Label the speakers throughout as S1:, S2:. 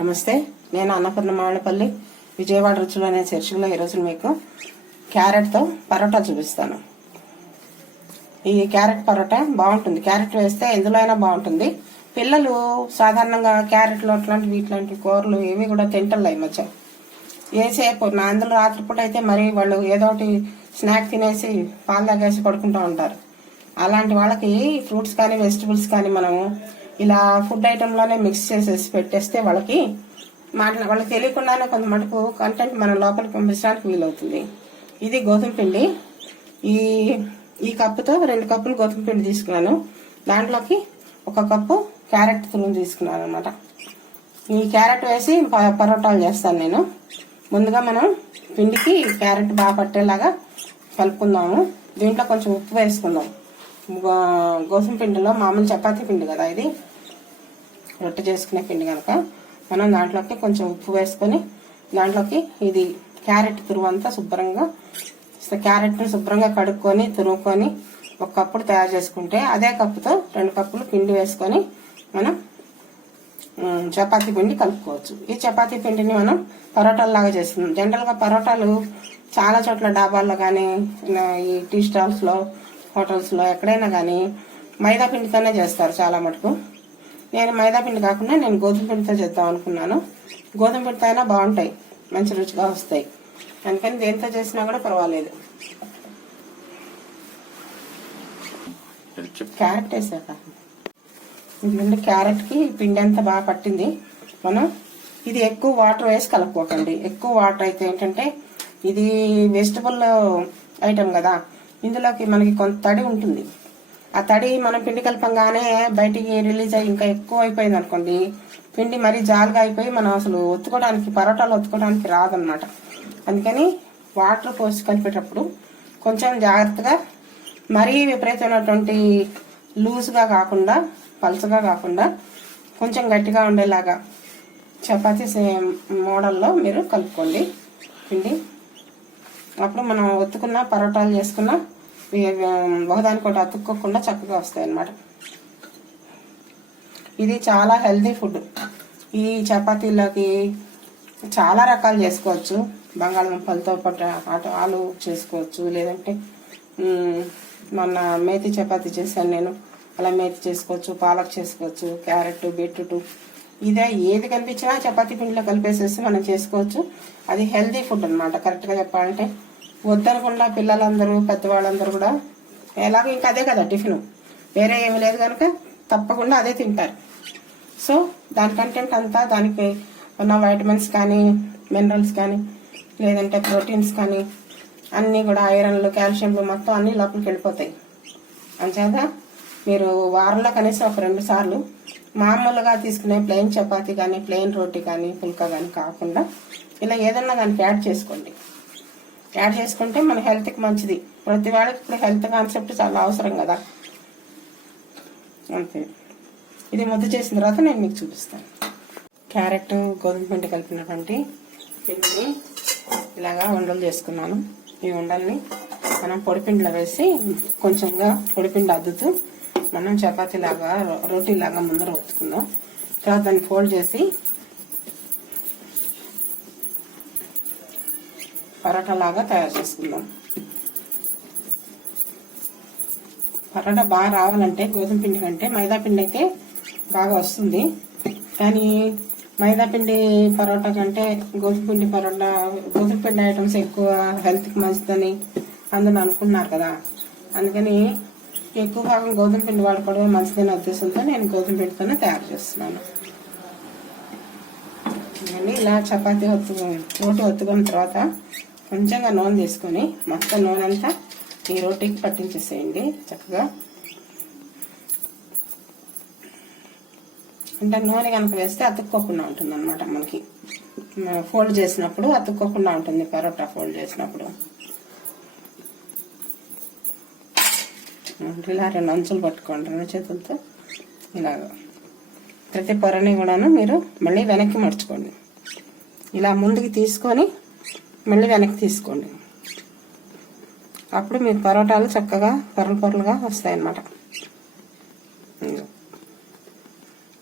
S1: నమస్తే నేను అన్నపూర్ణ మామిడిపల్లి విజయవాడ రుచులు అనే చర్చిలో ఈరోజు మీకు క్యారెట్తో పరోటా చూపిస్తాను. ఈ క్యారెట్ పరోటా బాగుంటుంది. క్యారెట్ వేస్తే ఎందులో అయినా బాగుంటుంది. పిల్లలు సాధారణంగా క్యారెట్లు అట్లాంటివి ఇట్లాంటి కూరలు ఏవి కూడా తింటలే ఈ మధ్య. ఏసేపు నా అందులో రాత్రిపూట అయితే మరి వాళ్ళు ఏదో ఒకటి స్నాక్ తినేసి పాలు తాగేసి పడుకుంటూ ఉంటారు. అలాంటి వాళ్ళకి ఫ్రూట్స్ కానీ వెజిటబుల్స్ కానీ మనము ఇలా ఫుడ్ ఐటెంలోనే మిక్స్ చేసేసి పెట్టేస్తే వాళ్ళకి మాట్లా వాళ్ళకి తెలియకుండానే కొంత మటుకు కంటెంట్ మన లోపలికి పంపించడానికి వీలవుతుంది. ఇది గోధుమ పిండి. ఈ ఈ కప్పుతో రెండు కప్పులు గోధుమ పిండి తీసుకున్నాను. దాంట్లోకి ఒక కప్పు క్యారెట్ తురుము తీసుకున్నాను అనమాట ఈ క్యారెట్ వేసి ప- పరోటాలు చేస్తాను నేను. ముందుగా మనం పిండికి క్యారెట్ బాగా పట్టేలాగా కలుపుకుందాము. దీంట్లో కొంచెం ఉప్పు వేసుకుందాం. గో- గోధుమ పిండిలో మామూలు చపాతీ పిండి కదా ఇది. రొట్టె చేసుకునే పిండి కనుక మనం దాంట్లోకి కొంచెం ఉప్పు వేసుకొని దాంట్లోకి ఇది క్యారెట్ తురువంతా శుభ్రంగా క్యారెట్ని శుభ్రంగా కడుక్కొని తురుముకొని ఒక కప్పుడు తయారు చేసుకుంటే అదే కప్పుతో రెండు కప్పులు పిండి వేసుకొని మనం చపాతీ పిండి కలుపుకోవచ్చు. ఈ చపాతీ పిండిని మనం పరోటాలు లాగా చేస్తున్నాం. జనరల్గా పరోటాలు చాలా చోట్ల డాబాల్లో కానీ ఈ టీ స్టాల్స్లో హోటల్స్లో ఎక్కడైనా కానీ మైదా పిండితోనే చేస్తారు చాలా మటుకు. నేను మైదా పిండి కాకుండా నేను గోధుమ పిండితో చేద్దాం అనుకున్నాను. గోధుమ పిండితో అయినా బాగుంటాయి. మంచి రుచిగా వస్తాయి. అందుకని దేంతో చేసినా కూడా పర్వాలేదు. క్యారెట్ వేసాక. ఎందుకంటే క్యారెట్కి పిండి అంతా బాగా పట్టింది. మనం ఇది ఎక్కువ వాటర్ వేసి కలుపుకోకండి. ఎక్కువ వాటర్ అయితే ఏంటంటే ఇది వెజిటబుల్ ఐటమ్ కదా. ఇందులోకి మనకి కొంత తడి ఉంటుంది. ఆ తడి మనం పిండి కలపంగానే బయటికి రిలీజ్ అయ్యి ఇంకా ఎక్కువ అయిపోయింది అనుకోండి పిండి మరీ జాలుగా అయిపోయి మనం అసలు ఒత్తుకోవడానికి పరోటాలు ఒత్తుకోవడానికి రాదనమాట అందుకని వాటర్ పోసి కలిపేటప్పుడు కొంచెం జాగ్రత్తగా మరీ విపరీతమైనటువంటి లూజ్గా కాకుండా పలుచగా కాకుండా కొంచెం గట్టిగా ఉండేలాగా చపాతీ సేమ్ మోడల్లో మీరు కలుపుకోండి పిండి. అప్పుడు మనం ఒత్తుకున్న పరోటాలు చేసుకున్న ఒకదానికొకటి అతుక్కోకుండా చక్కగా వస్తాయి అన్నమాట ఇది చాలా హెల్దీ ఫుడ్. ఈ చపాతీలోకి చాలా రకాలు చేసుకోవచ్చు. బంగాళదుంపలతో పాటు అటు ఆలు చేసుకోవచ్చు. లేదంటే మొన్న మేతి చపాతి చేశాను నేను. అలా మేతి చేసుకోవచ్చు పాలక్ చేసుకోవచ్చు క్యారెట్ బీట్రూట్. ఇదే ఏది కనిపించినా చపాతీ పిండిలో కలిపేసేసి మనం చేసుకోవచ్చు. అది హెల్దీ ఫుడ్ అనమాట కరెక్ట్గా చెప్పాలంటే వద్దనకుండా పిల్లలందరూ పెద్దవాళ్ళందరూ కూడా ఎలాగో ఇంకా అదే కదా టిఫిన్. వేరే ఏమి లేదు కనుక తప్పకుండా అదే తింటారు. సో దాని కంటెంట్ అంతా దానికి ఉన్న వైటమిన్స్ కానీ మినరల్స్ కానీ లేదంటే ప్రోటీన్స్ కానీ అన్నీ కూడా ఐరన్లు కాల్షియంలు మొత్తం అన్నీ లోపలికి వెళ్ళిపోతాయి. అంచేత మీరు వారంలో కనీసం ఒక రెండు సార్లు మామూలుగా తీసుకునే ప్లెయిన్ చపాతీ కానీ ప్లెయిన్ రోటీ కానీ పుల్కా కానీ కాకుండా ఇలా ఏదన్నా దానికి యాడ్ చేసుకోండి. యాడ్ చేసుకుంటే మన హెల్త్కి మంచిది. ప్రతి వాడికి ఇప్పుడు హెల్త్ కాన్సెప్ట్ చాలా అవసరం కదా. అంతే. ఇది ముద్ద చేసిన తర్వాత నేను మీకు చూపిస్తాను. క్యారెట్ గోధుమ పిండి కలిపినటువంటి పిండిని ఇలాగా ఉండలు చేసుకున్నాను. ఈ ఉండల్ని మనం పొడిపిండిలో వేసి కొంచెంగా పొడిపిండి అద్దుతూ మనం చపాతీలాగా రోటీలాగా లాగా ముందర ఒత్తుకుందాం. తర్వాత దాన్ని ఫోల్డ్ చేసి పరటలాగా తయారు చేసుకుందాం. పరోటా బాగా రావాలంటే గోధుమ పిండి కంటే మైదా పిండి అయితే బాగా వస్తుంది. కానీ మైదా పిండి పరోటా కంటే గోధుమ పిండి పరోటా గోధుమ పిండి ఐటమ్స్ ఎక్కువ హెల్త్కి మంచిదని అందరూ అనుకున్నారు కదా. అందుకని ఎక్కువ భాగం గోధుమ పిండి వాడుకోవడమే మంచిదనే ఉద్దేశంతో నేను గోధుమ పిండితోనే తయారు చేస్తున్నాను. ఇలా చపాతీ ఒత్తు రోటీ ఒత్తుకున్న తర్వాత కొంచెంగా నూనె తీసుకొని మొత్తం నూనె అంతా ఈ రోటీకి పట్టించేసేయండి చక్కగా. అంటే నూనె కనుక వేస్తే అతుక్కోకుండా ఉంటుంది అనమాట మనకి ఫోల్డ్ చేసినప్పుడు అతుక్కోకుండా ఉంటుంది పరోటా ఫోల్డ్ చేసినప్పుడు. ఇలా రెండు అంచులు పట్టుకోండి రెండు చేతులతో. ఇలాగ. ప్రతి పొరని కూడాను మీరు మళ్ళీ వెనక్కి మర్చుకోండి ఇలా ముందుకు తీసుకొని మళ్ళీ వెనక్కి తీసుకోండి. అప్పుడు మీ పరోటాలు చక్కగా పొరలు పొరలుగా వస్తాయన్నమాట.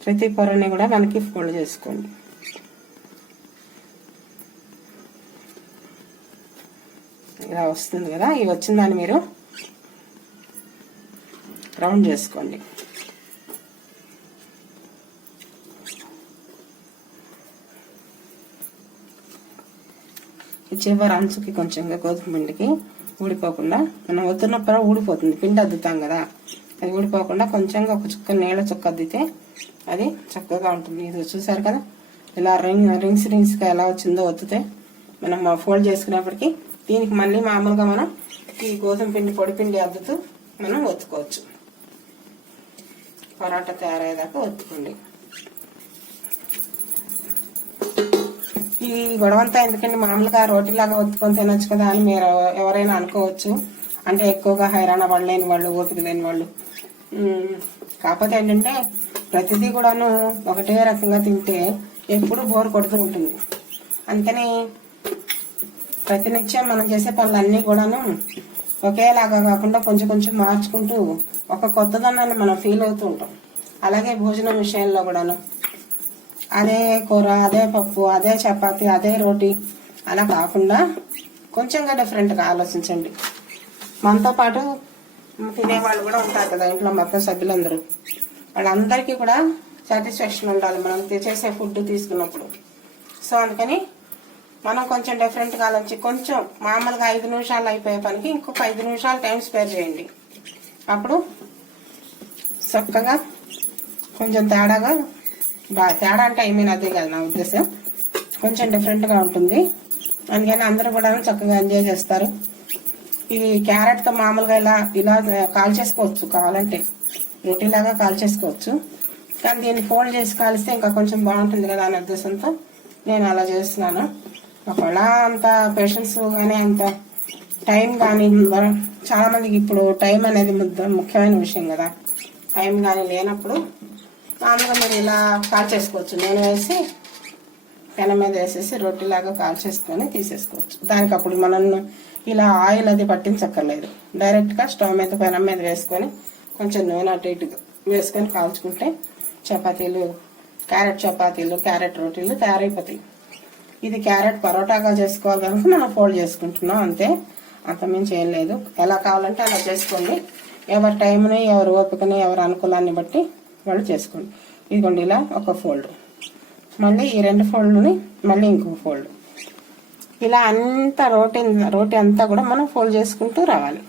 S1: ప్రతి పొరని కూడా వెనక్కి ఫోల్డ్ చేసుకోండి. ఇలా వస్తుంది కదా? ఇవి వచ్చిన దాన్ని మీరు రౌండ్ చేసుకోండి. చివరి అంచుకి కొంచెం గోధుమ పిండికి ఊడిపోకుండా మనం వద్దున్నప్పుడు ఊడిపోతుంది. పిండి అద్దుతాం కదా. అది ఊడిపోకుండా కొంచెంగా ఒక చుక్క నీళ్ళ చుక్క అద్దితే అది చక్కగా ఉంటుంది. ఇది చూసారు కదా? ఇలా రింగ్ రింగ్స్ రింగ్స్గా ఎలా వచ్చిందో వద్దుతే మనం ఫోల్డ్ చేసుకునేప్పటికి దీనికి మళ్ళీ మామూలుగా మనం ఈ గోధుమ పిండి పొడి పిండి అద్దుతూ మనం ఒత్తుకోవచ్చు. పరాటా తయారయ్యేదాకా ఒత్తుకోండి. ఈ గొడవంతా ఎందుకంటే మామూలుగా రోటీలాగా ఒత్తుకొని తినొచ్చు కదా అని మీరు ఎవరైనా అనుకోవచ్చు. అంటే ఎక్కువగా హైరాణ పడలేని వాళ్ళు ఓపిక లేని వాళ్ళు. కాకపోతే ఏంటంటే ప్రతిదీ కూడాను ఒకటే రకంగా తింటే ఎప్పుడు బోర్ కొడుతూ ఉంటుంది. అందుకని ప్రతినిత్యం మనం చేసే పనులన్నీ కూడాను ఒకేలాగా కాకుండా కొంచెం కొంచెం మార్చుకుంటూ ఒక కొత్తదనాన్ని మనం ఫీల్ అవుతూ ఉంటాం. అలాగే భోజనం విషయంలో కూడాను. అదే కూర అదే పప్పు అదే చపాతి అదే రోటీ అలా కాకుండా కొంచెంగా డిఫరెంట్గా ఆలోచించండి. మనతో పాటు తినేవాళ్ళు కూడా ఉంటారు కదా ఇంట్లో మొత్తం సభ్యులందరూ. వాళ్ళందరికీ కూడా సాటిస్ఫాక్షన్ ఉండాలి మనం చేసే ఫుడ్ తీసుకున్నప్పుడు. సో అందుకని మనం కొంచెం డిఫరెంట్గా ఆలోచించి కొంచెం మామూలుగా ఐదు నిమిషాలు అయిపోయే పనికి ఇంకొక ఐదు నిమిషాలు టైం స్పేర్ చేయండి. అప్పుడు చక్కగా కొంచెం తేడాగా బాగా తేడా అంటే ఐ మీన్ అదే కదా నా ఉద్దేశం. కొంచెం డిఫరెంట్గా ఉంటుంది. అందుకని అందరూ కూడా చక్కగా ఎంజాయ్ చేస్తారు. ఇది క్యారెట్తో మామూలుగా ఇలా ఇలా కాల్ చేసుకోవచ్చు. కావాలంటే రొటీలాగా కాల్ చేసుకోవచ్చు. కానీ దీన్ని ఫోల్డ్ చేసి కాలిస్తే ఇంకా కొంచెం బాగుంటుంది కదా అనే ఉద్దేశంతో. నేను అలా చేస్తున్నాను. ఒకవేళ అంత పేషెన్స్ కానీ అంత టైం కానీ చాలామందికి ఇప్పుడు టైం అనేది ముద్ద- ముఖ్యమైన విషయం కదా. టైం కానీ లేనప్పుడు మామూలుగా మీరు ఇలా కాల్ చేసుకోవచ్చు నేను వేసి పెనం మీద వేసేసి రొట్టెలాగా కాల్చేసుకొని తీసేసుకోవచ్చు. దానికి అప్పుడు మనం ఇలా ఆయిల్ అది పట్టించక్కర్లేదు. డైరెక్ట్గా స్టవ్ మీద పెనం మీద వేసుకొని కొంచెం నూనె అటు ఇటు వేసుకొని కాల్చుకుంటే చపాతీలు క్యారెట్ చపాతీలు క్యారెట్ రొట్టెలు తయారైపోతాయి. ఇది క్యారెట్ పరోటాగా చేసుకోవాలి కనుక మనం ఫోల్డ్ చేసుకుంటున్నాం అంతే. అంతమించి ఏం లేదు. ఎలా కావాలంటే అలా చేసుకోండి. ఎవరి టైంని ఎవరి ఓపికని ఎవరి అనుకూలాన్ని బట్టి వాళ్ళు చేసుకోండి. ఇదిగోండి ఇలా ఒక ఫోల్డ్ మళ్ళీ ఈ రెండు ఫోల్డ్ని మళ్ళీ ఇంకొక ఫోల్డ్ ఇలా అంతా రోటీ రోటీ అంతా కూడా మనం ఫోల్డ్ చేసుకుంటూ రావాలి.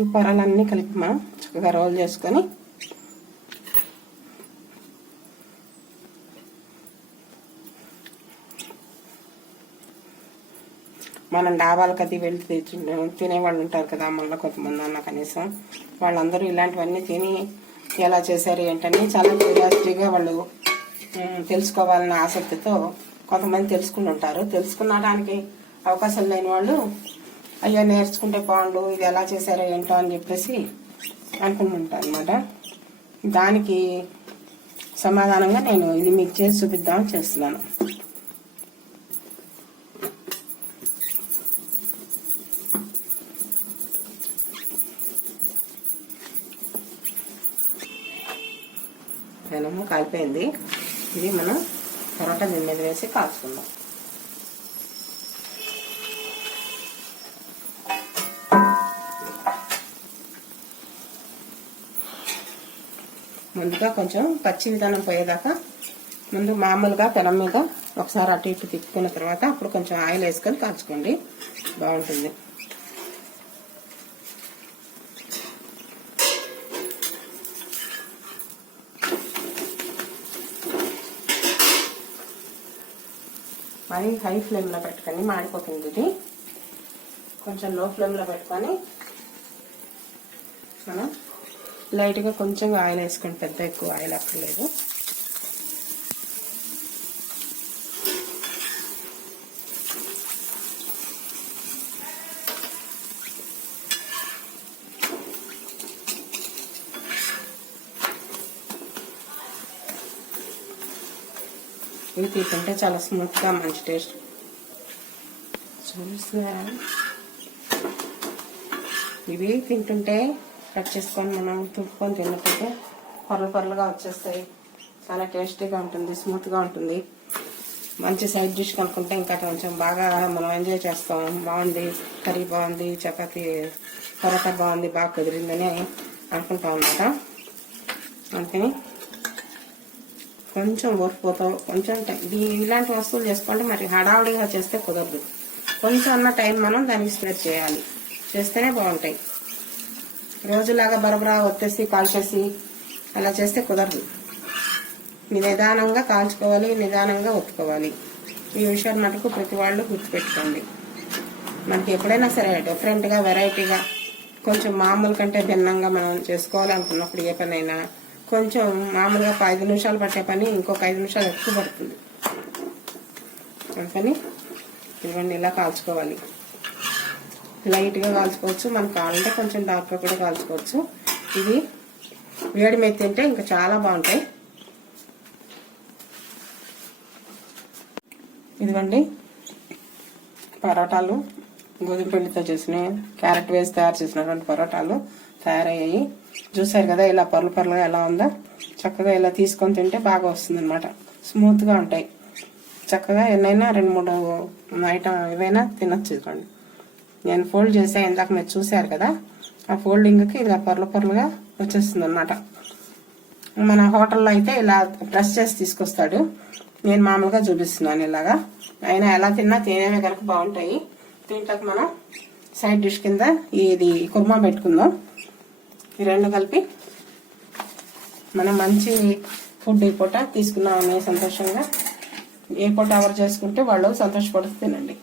S1: ఈ పొరలన్నీ కలిపి మనం చక్కగా రోల్ చేసుకొని మనం డాబాలకు అది వెళ్ళి తెచ్చి తినేవాళ్ళు ఉంటారు కదా మళ్ళీ కొంతమంది అన్న కనీసం. వాళ్ళందరూ ఇలాంటివన్నీ తిని ఎలా చేశారు ఏంటని చాలా క్యూరియాసిటీగా వాళ్ళు తెలుసుకోవాలనే తెలుసుకోవాలన్న ఆసక్తితో కొంతమంది తెలుసుకుని ఉంటారు. తెలుసుకునడానికి అవకాశం లేని వాళ్ళు అయ్యో నేర్చుకుంటే బాగుండు ఇది ఎలా చేశారో ఏంటో అని చెప్పేసి అనుకుంటుంటారు అనమాట దానికి సమాధానంగా నేను ఇది మీకు చేసి చూపిద్దామని చేస్తున్నాను. పెనము ఇది మనం పరోటా దీని మీద వేసి కాల్చుకుందాం. ముందుగా కొంచెం పచ్చి విధానం పోయేదాకా ముందు మామూలుగా పెనం మీద ఒకసారి అటు ఇటు తిప్పుకున్న తర్వాత అప్పుడు కొంచెం ఆయిల్ వేసుకొని కాల్చుకోండి. బాగుంటుంది. మరి హై ఫ్లేమ్లో పెట్టుకొని మాడిపోతుంది ఇది. కొంచెం లో ఫ్లేమ్లో పెట్టుకొని మనం లైట్గా కొంచెం ఆయిల్ వేసుకోండి పెద్ద ఎక్కువ ఆయిల్ అక్కర్లేదు. ఇవి తీసుకుంటే చాలా స్మూత్గా మంచి టేస్ట్. చూస్తున్నారా ఇవి తింటుంటే కట్ చేసుకొని మనం తుప్పుకొని తిన్నట్టయితే పొరలు పొరలుగా వచ్చేస్తాయి. చాలా టేస్టీగా ఉంటుంది స్మూత్గా ఉంటుంది. మంచి సైడ్ డిష్ కనుక్కుంటే ఇంకా కొంచెం బాగా మనం ఎంజాయ్ చేస్తాం. బాగుంది కర్రీ బాగుంది చపాతి పరోటా బాగుంది బాగా కుదిరిందని అనుకుంటాం అన్నమాట. అందుకని కొంచెం ఓరిపోతాం కొంచెం టైం దీ- ఇలాంటి వస్తువులు చేసుకుంటే మరి హడావుడిగా చేస్తే కుదరదు. కొంచెం అన్న టైం మనం దానికి స్పేర్ చేయాలి. చేస్తేనే బాగుంటాయి. రోజులాగా బరబరా వచ్చేసి కాల్చేసి అలా చేస్తే కుదరదు. నిదానంగా కాల్చుకోవాలి నిదానంగా ఒత్తుకోవాలి ఈ విషయం మటుకు ప్రతి వాళ్ళు గుర్తుపెట్టుకోండి. మనకి ఎప్పుడైనా సరే డిఫరెంట్గా వెరైటీగా కొంచెం మామూలు కంటే భిన్నంగా మనం చేసుకోవాలనుకున్నప్పుడు ఏ పనైనా కొంచెం మామూలుగా ఒక ఐదు నిమిషాలు పట్టే పని ఇంకొక ఐదు నిమిషాలు ఎక్కువ పడుతుంది. అందుకని ఇవన్నీ ఇలా కాల్చుకోవాలి. లైట్గా కాల్చుకోవచ్చు. మనకు కావాలంటే కొంచెం డార్క్గా కూడా కాల్చుకోవచ్చు. ఇది వేడి మీద తింటే ఇంకా చాలా బాగుంటాయి. ఇదిగోండి పరోటాలు. గోధుమ పిండితో చేసిన క్యారెట్ వేసి తయారు చేసినటువంటి పరోటాలు తయారయ్యాయి. చూసారు కదా ఇలా పర్లు పర్లుగా ఎలా ఉందో? చక్కగా ఇలా తీసుకొని తింటే బాగా వస్తుంది అనమాట స్మూత్గా ఉంటాయి. చక్కగా ఎన్నైనా రెండు మూడు ఐటమ్ ఏవైనా తినొచ్చు చూడండి నేను ఫోల్డ్ చేసా ఇందాక మీరు చూశారు కదా ఆ ఫోల్డింగ్కి ఇలా పర్లు పర్లుగా వచ్చేస్తుంది అనమాట మన హోటల్లో అయితే ఇలా ప్రెస్ చేసి తీసుకొస్తాడు. నేను మామూలుగా చూపిస్తున్నాను ఇలాగా. అయినా ఎలా తిన్నా తినేవే కనుక బాగుంటాయి. దీంట్లోకి మనం సైడ్ డిష్ కింద ఇది కుర్మా పెట్టుకుందాం. ఈ రెండు కలిపి మనం మంచి ఫుడ్ ఈ పూట తీసుకున్నామనే సంతోషంగా. ఏ పూట ఎవరు చేసుకుంటే వాళ్ళు సంతోషపడుతూ తినండి.